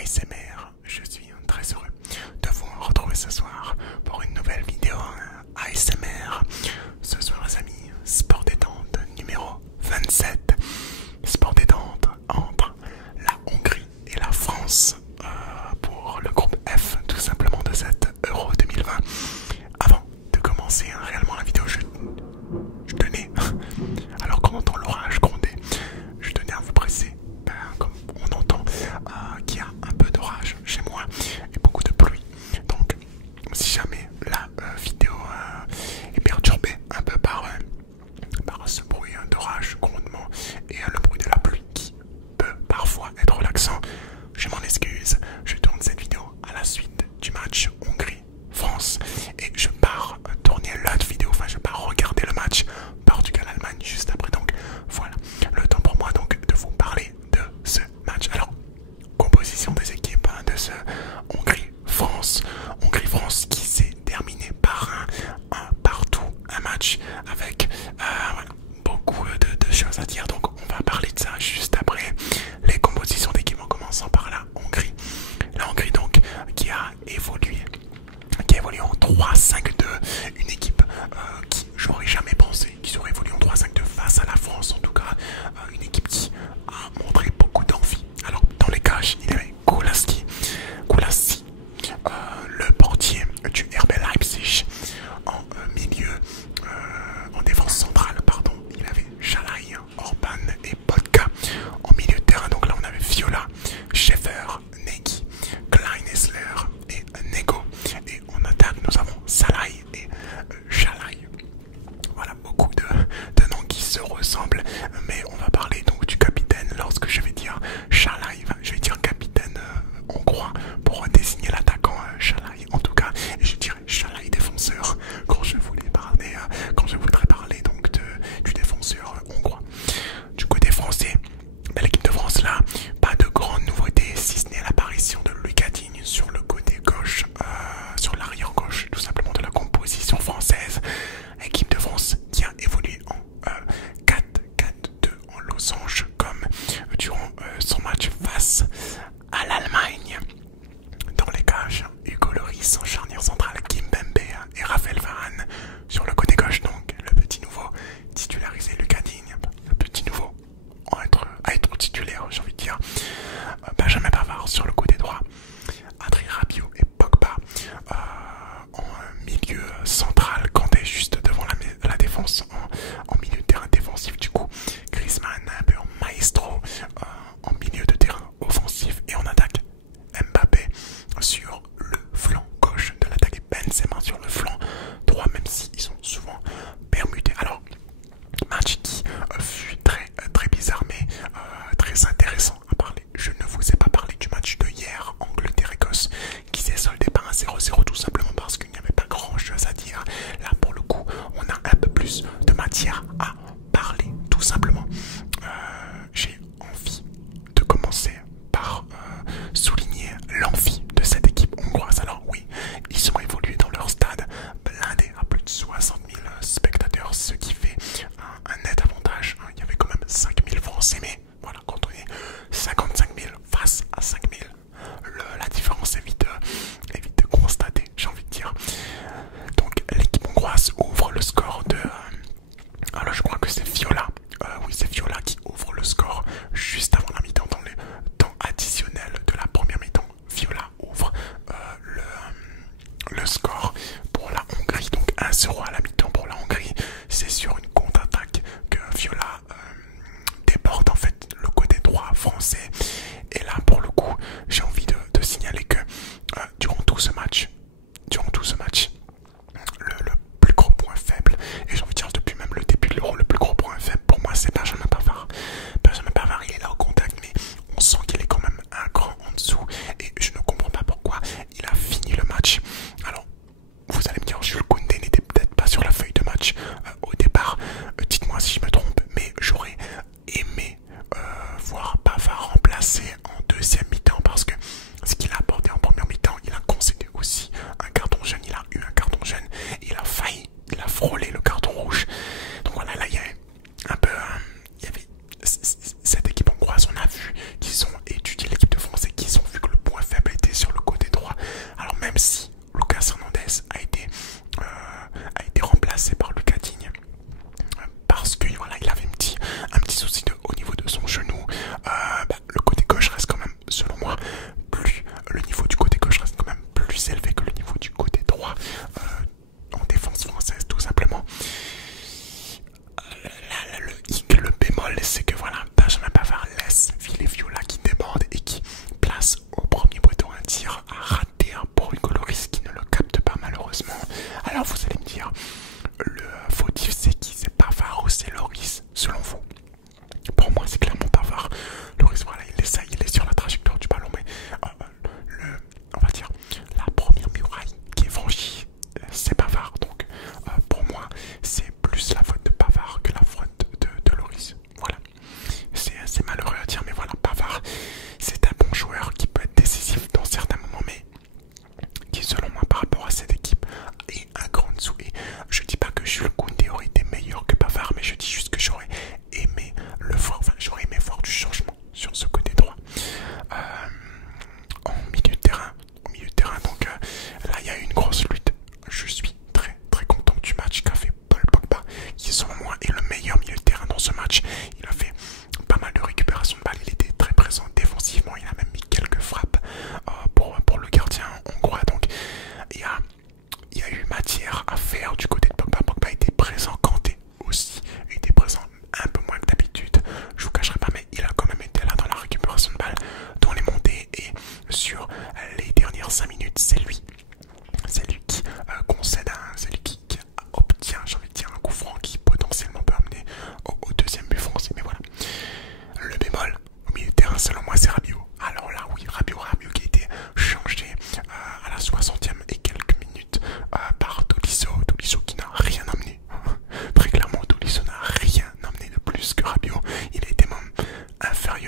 ASMR. Je suis très heureux de vous retrouver ce soir pour une nouvelle vidéo ASMR. Ce soir les amis, sport détente numéro 27. Sport détente entre la Hongrie et la France pour le groupe F tout simplement de cette Euro 2020. Avant de commencer réellement la vidéo, je tenais, alors qu'on entend l'orage gronder, je tenais à vous préciser, comme on entend, qu'il y a un peu d'orage chez moi et beaucoup de pluie. Donc, si jamais la vidéo est perturbée un peu par ce bruit d'orage, grondement et le bruit de la pluie qui peut parfois être relaxant, je m'en excuse. Je tourne cette vidéo à la suite du match Hongrie-France et je pars tourner l'autre vidéo, enfin je pars regarder le match Portugal-Allemagne juste après. Donc voilà, le temps pour moi donc de vous parler de ce match. Alors, composition des équipes de ce Hongrie-France. Hongrie-France qui s'est terminé par un partout, un match avec voilà, beaucoup de choses à dire. Donc on va parler de ça juste après les compositions d'équipes en commençant par la Hongrie. La Hongrie donc qui a évolué en 3-5-2, une équipe qui j'aurais jamais pensé qu'ils auraient évolué en 3-5-2 face à la France. En tout cas, une équipe qui a montré beaucoup d'envie. Alors dans les cages, il y avait Kulassi, le portier du RB Leipzig. En milieu, en défense centrale, pardon, il avait Jalai, Orban et Podka. En milieu de terrain, donc là on avait Viola, Schäfer, Nagy, Kleinessler et Nego. Et en attaque, nous avons Salai et Jalai. Voilà, beaucoup de noms qui se ressemblent, mais on va parler donc du capitaine. Lorsque je vais dire Jalai, je vais dire capitaine hongrois pour désigner l'attaquant Jalai. En tout cas, je dirais Jalai défenseur quand je voudrais parler donc du défenseur hongrois. Du côté français, l'équipe de France là, pas de grande nouveauté si ce n'est l'apparition de Lucas Digne sur le côté gauche, sur l'arrière gauche tout simplement de la composition française. Équipe de France qui a évolué en 4-4-2 en losange comme durant son match face à l'Allemagne. Dans les cages, Hugo Lloris en charnière centrale, Kimpembe et Raphaël Varane sur le côté gauche. Donc le petit nouveau titularisé Lucas Digne, le petit nouveau à être titulaire, j'ai envie de dire. Benjamin Pavard sur le côté droit, Adrien Rabiot et Pogba en milieu central, Kanté juste devant la défense en milieu de terrain défensif. Du coup, Griezmann un peu en maestro en milieu de terrain offensif, et en attaque Mbappé sur le flanc gauche de l'attaque et Benzema sur le flanc droit, même s'ils sont souvent permutés. Alors, match qui fut très bizarre mais très intéressant à parler. Je ne vous ai pas parlé du match de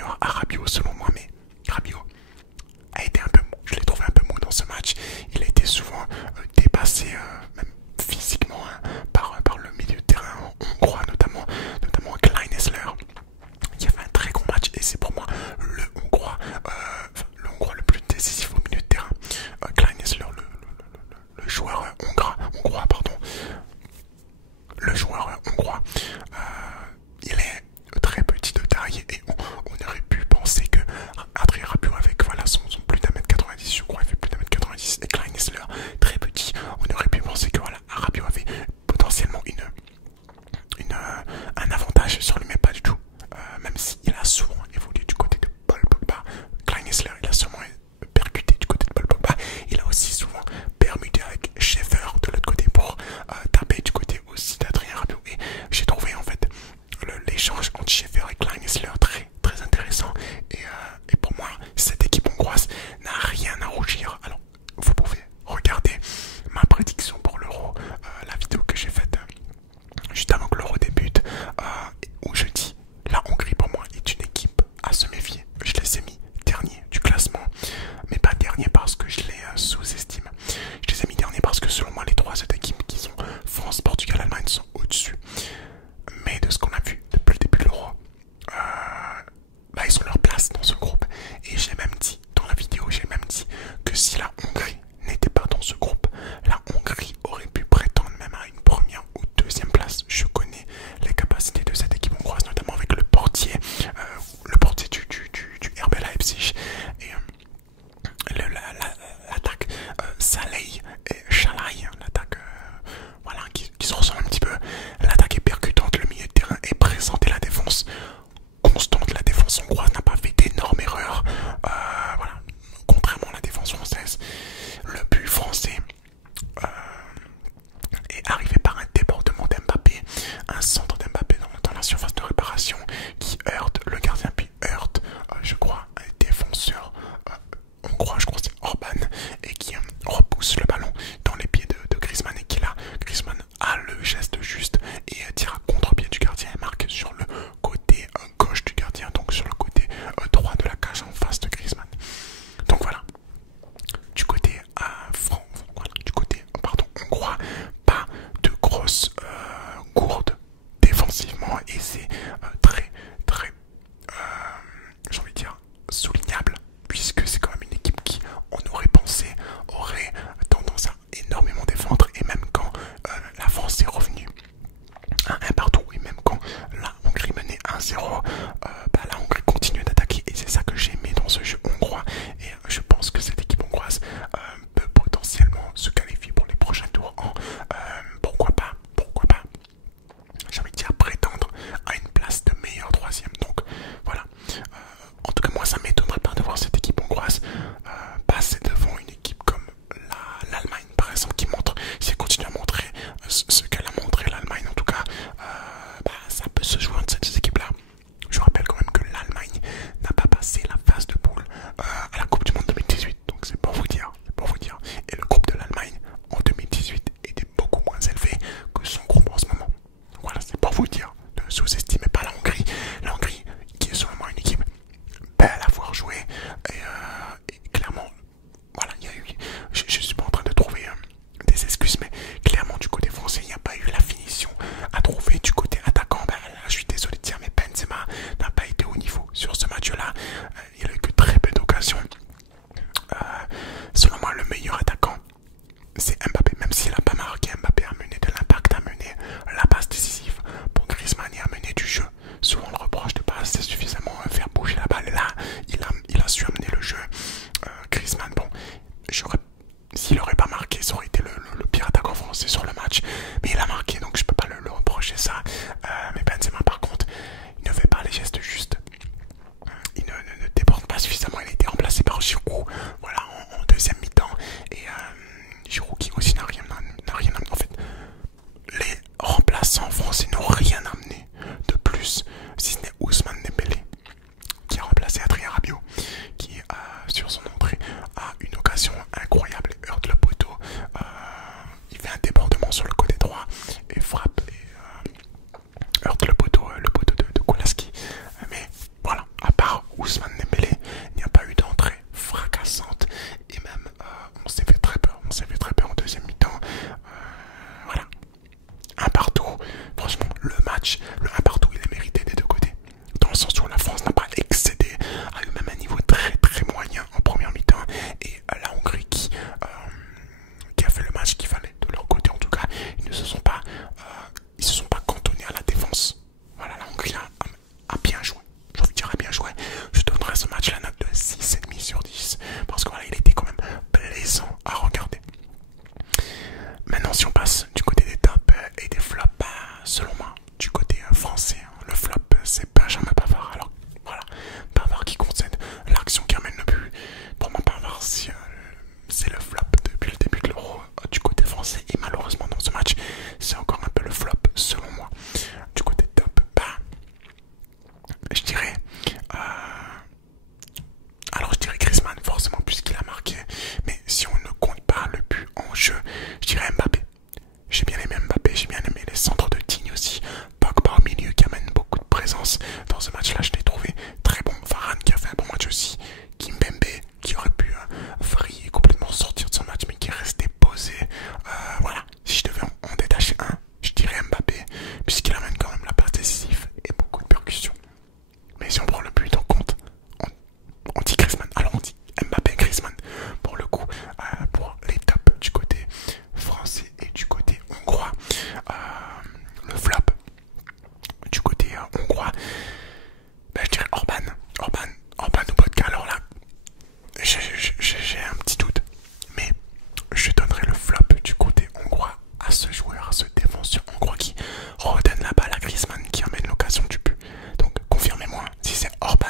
inférieur à Rabiot selon moi, mais Rabiot a été un peu mou. Je l'ai trouvé un peu mou dans ce match. Il a été souvent dépassé, même physiquement, hein, par le milieu de terrain hongrois, notamment Klein Hessler. Il y avait un très gros match et c'est pour moi le Hongrois le plus décisif au milieu de terrain. Klein Hessler, le joueur hongrois, pardon. Le joueur hongrois, il est très petit de taille et on aurait pu penser que Adrien Rabiot avec voilà, son plus d'1m90, je crois, il fait plus d'1m90 et Klein Hessler très petit, on aurait pu penser que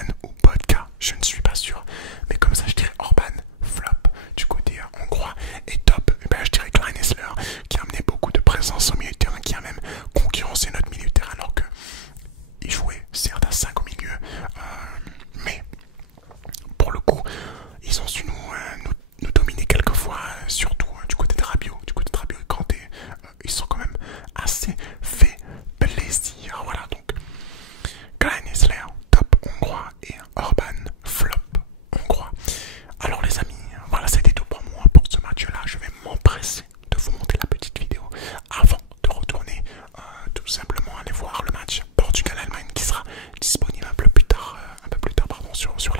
Orban ou Bodka, je ne suis pas sûr. Mais comme ça, je dirais Orban, flop du côté hongrois. Et top, je dirais Klein Hessler, qui a amené beaucoup de présence au milieu de terrain, qui a même concurrencé notre milieu de terrain, alors que il jouait certes à 5 au milieu, mais pour le coup, ils ont su nous dominer quelquefois, surtout du côté de Rabiot. Du côté de Rabiot et Kanté, ils sont quand même assez fait plaisir. Voilà, donc Klein Hessler, top hongrois, et Orban, flop hongrois. Alors les amis, voilà, c'était tout pour moi pour ce match-là. Je vais m'empresser de vous monter la petite vidéo avant de retourner tout simplement aller voir le match Portugal-Allemagne qui sera disponible un peu plus tard, pardon, sur